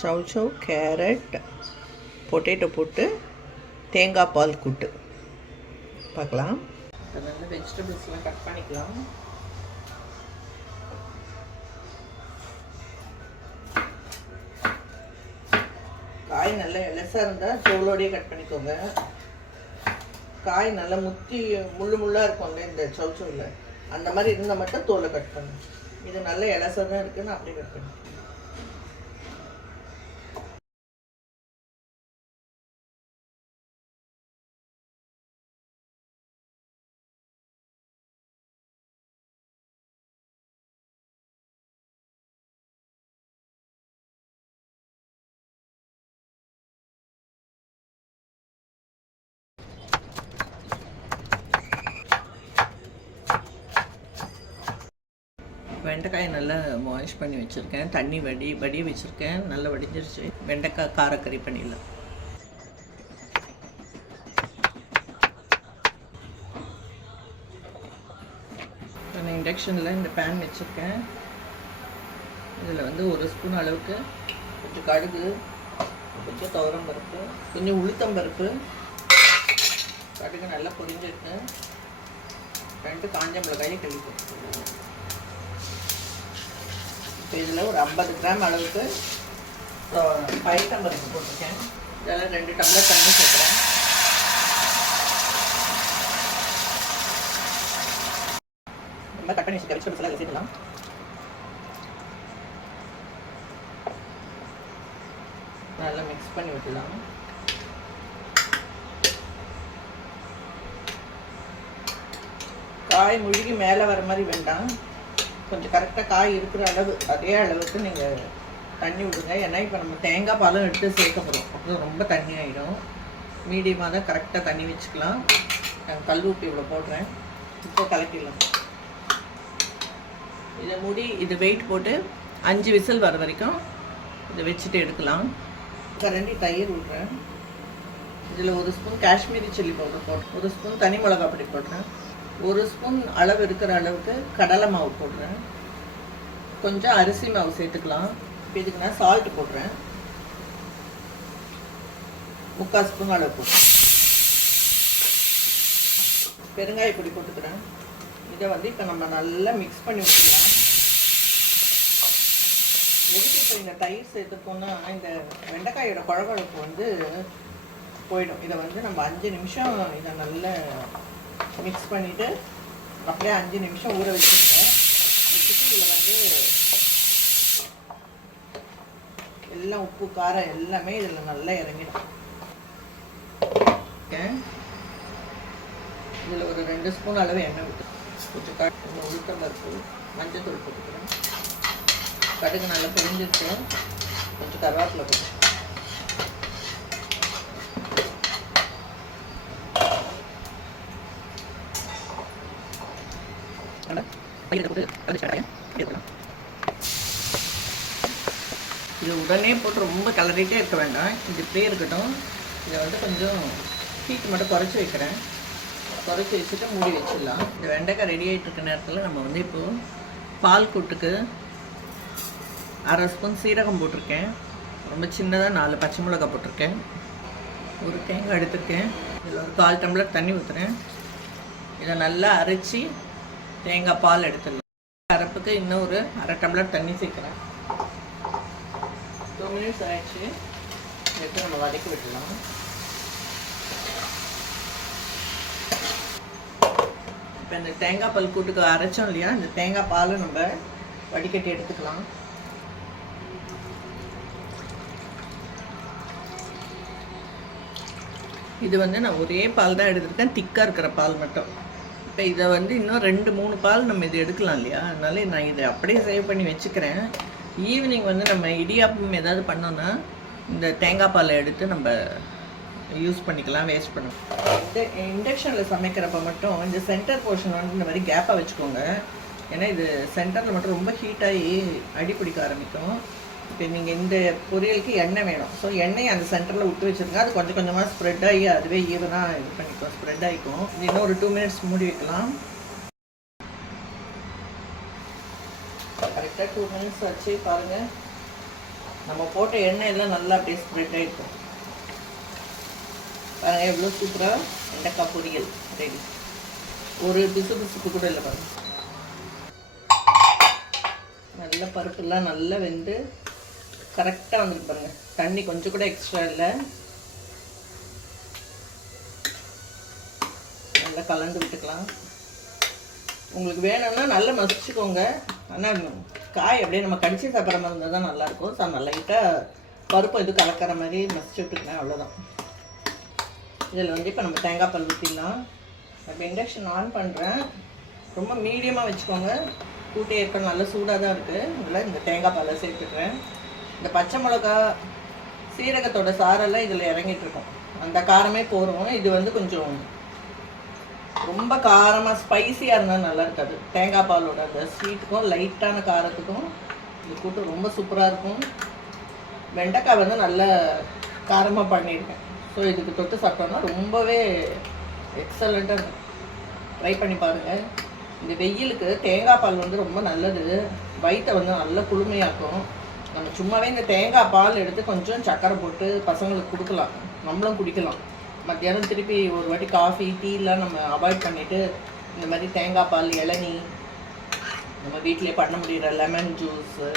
சவ் carrot potato போட்டு தேங்காய் பால் கூட்டு பார்க்கலாம். அது வந்து வெஜிடபிள்ஸ்லாம் கட் பண்ணிக்கலாம். காய் நல்லா எலசாக இருந்தால் தோலோடையே கட் பண்ணிக்கோங்க. காய் நல்லா முத்தி முள்ளாக இருக்கும்ல இந்த சவுச்சவில், அந்த மாதிரி இருந்தால் மட்டும் தோலை கட் பண்ணு. இது நல்ல எலசாக தான் இருக்குன்னு அப்படியே கட் பண்ணி. வெண்டைக்காயை நல்லா வாஷ் பண்ணி வச்சுருக்கேன். தண்ணி வடி வச்சுருக்கேன். நல்லா வடிஞ்சிருச்சு. வெண்டைக்காய் காரக்கறி பண்ணிடலாம். நான் இண்டக்ஷனில் இந்த பேன் வச்சுருக்கேன். இதில் வந்து 1 ஸ்பூன் அளவுக்கு கொஞ்சம் கடுகு, கொஞ்சம் துவரம் பருப்பு, கொஞ்சம் உளுத்தம் பருப்பு, கடுகு நல்லா பொரிஞ்சிருக்கு. 2 காஞ்ச மிளகாயை கிள்ளி போட்டுருக்கேன். இப்போ இதில் ஒரு 50 கிராம் அளவுக்கு பைத்தம்பருப்பு போட்டிருக்கேன். இதெல்லாம் 2 டம்ளர் தண்ணி சேர்க்குறேன். ரொம்ப கட் பண்ணி வச்சுருக்க வெஜிடபிள்ஸ் எல்லாம் சேர்த்துக்கலாம். நல்லா மிக்ஸ் பண்ணி விட்டுலாம். காய் முழுகி மேலே வர மாதிரி வேண்டாம். கொஞ்சம் கரெக்டாக காய் இருக்கிற அளவு அதே அளவுக்கு நீங்கள் தண்ணி விடுங்க. ஏன்னா இப்போ நம்ம தேங்காய் பாலும் எடுத்து சேர்க்க போகிறோம். அப்புறம் ரொம்ப தண்ணி ஆகிடும். மீடியமாக தான் கரெக்டாக தண்ணி வச்சுக்கலாம். நான் கல் உப்பு இவ்வளோ போடுறேன். இப்போ கலக்கிடலாம். இதை மூடி இது வெயிட் போட்டு 5 விசில் வர வரைக்கும் இதை வச்சுட்டு எடுக்கலாம். கரண்டி தயிர் விட்றேன். இதில் 1 ஸ்பூன் காஷ்மீரி சில்லி பவுடர் போட்டு 1 ஸ்பூன் தனி மிளகாய் பொடி போடுறேன். 1 ஸ்பூன் அளவு இருக்கிற அளவுக்கு கடலை மாவு போடுறேன். கொஞ்சம் அரிசி மாவு சேர்த்துக்கலாம். இப்போ இதுக்கு நான் சால்ட் போடுறேன். 3/4 ஸ்பூன் அளவு போடுறேன். பெருங்காய பொடி போட்டுக்கிறேன். இதை வந்து இப்போ நம்ம நல்லா மிக்ஸ் பண்ணி விட்டுக்கலாம். எதுக்கு இப்போ இந்த தயிர் சேர்த்துப்போம்னா இந்த வெண்டைக்காயோட குழகுழப்பு வந்து போயிடும். இதை வந்து நம்ம 5 நிமிஷம் இதை நல்லா மிக்ஸ் பண்ணிவிட்டு அப்படியே 5 நிமிஷம் ஊற வச்சுருங்க. வச்சுட்டு இதில் வந்து எல்லாம் உப்பு காரம் எல்லாமே இதில் நல்லா இறங்கிடும். இதில் ஒரு 2 ஸ்பூன் அளவு எண்ணெய் விட்டு கொஞ்சம் உளுத்தம் பருப்பு, மஞ்சள் தூள் போட்டுக்கிறேன். கடுகு நல்லா பொரிஞ்சிருச்சு. கொஞ்சம் கருவேப்பிலை போட்டு இது உடனே போட்டு ரொம்ப கலரிட்டே இருக்க வேண்டாம். இது இப்படியே இருக்கட்டும். இதை வந்து கொஞ்சம் ஹீட் மட்டும் குறைச்சி வைக்கிறேன். குறைச்சி வச்சுட்டு மூடி வச்சிடலாம். இந்த வெண்டைக்காய் ரெடி ஆகிட்டு இருக்க நேரத்தில் நம்ம வந்து இப்போது பால் கூட்டுக்கு 1/2 ஸ்பூன் சீரகம் போட்டிருக்கேன். ரொம்ப சின்னதாக 4 பச்சை மிளகாய் போட்டிருக்கேன். ஒரு தேங்காய் எடுத்துருக்கேன். இதில் ஒரு 1/4 டம்ளர் தண்ணி ஊற்றுறேன். இதை நல்லா அரைச்சி தேங்காய் பால் எடுத்துடலாம். அரைப்புக்கு இன்னும் ஒரு 1/2 டம்ளர் தண்ணி சேர்க்குறேன். 2 மினிட்ஸ் ஆயிடுச்சு. எடுத்து நம்ம வதக்கி விட்டுலாம். இப்போ இந்த தேங்காய் பால் கூட்டுக்கு அரைச்சோம் இல்லையா, இந்த தேங்காய் பால் நம்ம வடிகட்டி எடுத்துக்கலாம். இது வந்து நான் ஒரே பால் தான் எடுத்துருக்கேன், திக்காக இருக்கிற பால் மட்டும். இப்போ இதை வந்து இன்னும் 2-3 பால் நம்ம இது எடுக்கலாம் இல்லையா, அதனால நான் இதை அப்படியே சேவ் பண்ணி வச்சுக்கிறேன். ஈவினிங் வந்து நம்ம இடியாப்பம் ஏதாவது பண்ணோன்னா இந்த தேங்காய் பாலை எடுத்து நம்ம யூஸ் பண்ணிக்கலாம், வேஸ்ட் பண்ணுவோம். இந்த இண்டக்ஷனில் சமைக்கிறப்ப மட்டும் இந்த சென்டர் போர்ஷன் வந்து இந்த மாதிரி கேப்பாக வச்சுக்கோங்க. ஏன்னா இது சென்டரில் மட்டும் ரொம்ப ஹீட்டாகி அடி பிடிக்க ஆரம்பிக்கும். இப்போ நீங்கள் இந்த பொரியலுக்கு எண்ணெய் வேணும். ஸோ எண்ணெய் அந்த சென்டரில் விட்டு வச்சுருங்க. அது கொஞ்சம் கொஞ்சமாக ஸ்ப்ரெட் ஆகி அதுவே ஈவனாக இது பண்ணிக்கும், ஸ்ப்ரெட் ஆகிக்கும். இன்னும் ஒரு 2 மினிட்ஸ் மூடி வைக்கலாம். கரெக்டாக 2 மினிட்ஸ் வச்சு பாருங்கள். நம்ம போட்ட எண்ணெய் எல்லாம் நல்லா அப்படியே ஸ்ப்ரெட் ஆகிருக்கும். பாருங்கள் எவ்வளோ சூப்பராக வெண்டைக்காய் பொரியல் ரெடி. ஒரு பிசுக்கு கூட இல்லை பாருங்கள். நல்ல பருப்புலாம் நல்லா வெந்து கரெக்டாக வந்துருக்கு பாருங்கள். தண்ணி கொஞ்சம் கூட எக்ஸ்ட்ரா இல்லை. நல்லா கலந்து விட்டுக்கலாம். உங்களுக்கு வேணும்னா நல்லா மசிச்சுக்கோங்க. ஆனால் காய் அப்படியே நம்ம கடிச்சு சாப்பிட்ற மாதிரி இருந்தால் தான் நல்லாயிருக்கும். ஸோ நல்லா லைட்டாக பருப்பு எதுவும் கலக்கிற மாதிரி மசிச்சு விட்டுக்கலாம். அவ்வளோதான். இதில் வந்து இப்போ நம்ம தேங்காய் பால் ஊற்றிடலாம். இப்போ இண்டக்ஷன் ஆன் பண்ணுறேன். ரொம்ப மீடியமாக வச்சுக்கோங்க. கூட்டே இருக்க நல்லா சூடாக தான் இருக்குது. இதில் இந்த தேங்காய் பாலை சேர்த்துக்கிறேன். இந்த பச்சை மிளகா சீரகத்தோட சாரெல்லாம் இதில் இறங்கிட்டுருக்கோம். அந்த காரமே போகிறோம். இது வந்து கொஞ்சம் ரொம்ப காரமாக ஸ்பைஸியாக இருந்தால் நல்லா இருக்காது. தேங்காய் பாலோட அந்த ஸ்வீட்டுக்கும் லைட்டான காரத்துக்கும் இது கூட்டு ரொம்ப சூப்பராக இருக்கும். வெண்டைக்காய் வந்து நல்ல காரமாக பண்ணியிருக்கேன். ஸோ இதுக்கு தொட்டு சாப்பிட்டோம்னா ரொம்பவே எக்ஸலண்ட்டாக இருக்கும். ட்ரை பண்ணி பாருங்கள். இந்த வெயிலுக்கு தேங்காய் பால் வந்து ரொம்ப நல்லது. வயிற்றை வந்து நல்லா குளுமையாக்கும். நம்ம சும்மாவே இந்த தேங்காய் பால் எடுத்து கொஞ்சம் சக்கரை போட்டு பசங்களுக்கு கொடுக்கலாம், நம்மளும் குடிக்கலாம். மத்தியானம் திருப்பி ஒரு வாட்டி காஃபி டீலாம் நம்ம அவாய்ட் பண்ணிவிட்டு இந்த மாதிரி தேங்காய் பால், இளநீ, நம்ம வீட்டிலே பண்ண முடிகிற லெமன் ஜூஸு,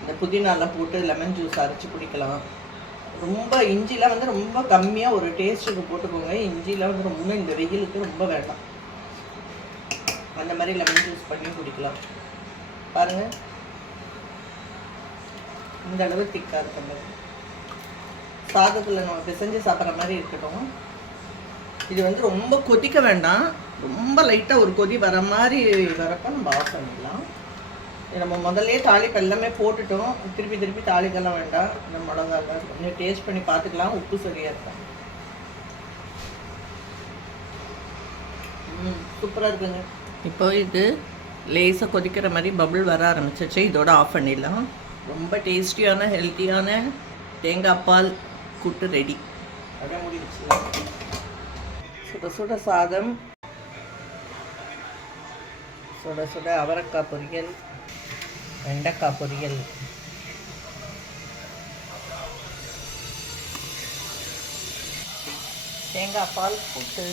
இந்த புதினாலாம் போட்டு லெமன் ஜூஸ் அரைச்சி குடிக்கலாம். ரொம்ப இஞ்சிலாம் வந்து ரொம்ப கம்மியாக ஒரு டேஸ்ட்டுக்கு போட்டுக்கோங்க. இஞ்சிலாம் வந்து ரொம்ப இந்த வெயிலுக்கு ரொம்ப வேண்டாம். அந்த மாதிரி லெமன் ஜூஸ் பண்ணி குடிக்கலாம். பாருங்கள் இந்த அளவு திக்காக இருக்கிறது. சாதத்தில் நம்ம பிசைஞ்சு சாப்பிட்ற மாதிரி இருக்கட்டும். இது வந்து ரொம்ப கொதிக்க வேண்டாம். ரொம்ப லைட்டாக ஒரு கொதி வர மாதிரி வரப்போ நம்ம ஆஃப் பண்ணிடலாம். நம்ம முதல்ல தாளிப்பு எல்லாமே போட்டுட்டோம். திருப்பி திருப்பி தாளிக்கெல்லாம் வேண்டாம். இந்த மிளகாலாம் கொஞ்சம் டேஸ்ட் பண்ணி பார்த்துக்கலாம். உப்பு சரியாக இருக்கும். சூப்பராக இருக்குங்க. இப்போ இது லேசாக கொதிக்கிற மாதிரி பபுள் வர ஆரம்பிச்சிச்சு. இதோட ஆஃப் பண்ணிடலாம். ரொம்ப டேஸ்டியான ஹெல்த்தியான தேங்காய் பால் கூட்டு ரெடி. அப்படியே மூடி வச்சுக்கலாம். சுட சுட சாதம், சுட சுட அவரைக்காய் பொரியல், வெண்டைக்காய் பொரியல், தேங்காய் பால் கூட்டு.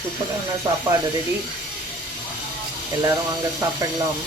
சூப்பரான சாப்பாடு ரெடி. எல்லாரும் வாங்க சாப்பிடலாம்.